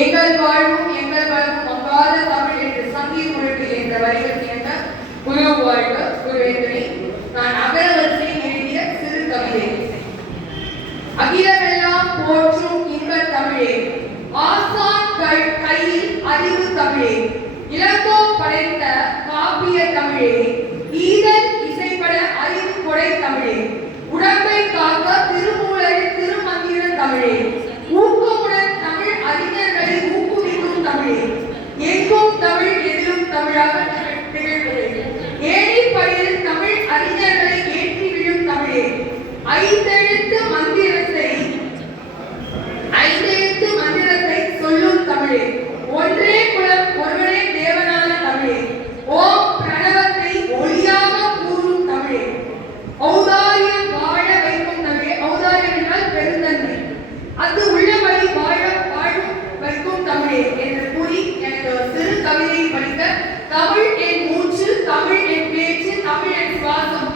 எங்கள் வாழ்வும் எங்கள் வாழ்வும் மங்காத தமிழ் என்று சங்கி முழுக்கு என்ற வரிகள் கேட்ட குரு வாழ்க குருவேந்தனை நான் அகரவரிசையில் எழுதிய சிறு கவிதை. அகிலமெல்லாம் போற்றும் இன்ப தமிழே, ஆசான் கையில் அறிவு தமிழே, இளங்கோ படைத்த காப்பிய தமிழே, ஈதல் இசைப்பட அறிவு கொடை தமிழே, உடம்பை காக்க திருமூலரின் திருமந்திர தமிழே, ஊக்கமுடன் தமிழ் அறிஞர்களை ஊக்குவிக்கும் தமிழே, எங்கும் தமிழ் எதிலும் தமிழாக திகழ்வது, ஏழி பயிரில் தமிழ் அறிஞர்களை ஏற்றி விழும் தமிழே, ஐந்தெழுத்து மந்திரத்தை சொல்லும் தமிழே, ஒன்றே குலம் ஒருவனே தேவனான தமிழே, ஓம் பிரணவத்தை ஒளியாக கூறும் தமிழே, ஔதாரியம் வாழ வைக்கும் தமிழே. ஔதாரியம் என்றால் பெருந்தன்மை, அது உள்ளபடி வாழும் வைக்கும் தமிழே என்று கூறி எனக்கு சிறு கவிதையை படித்த தமிழ் என் மூச்சு, தமிழ் என் பேச்சு, தமிழ் என் சுவாசம்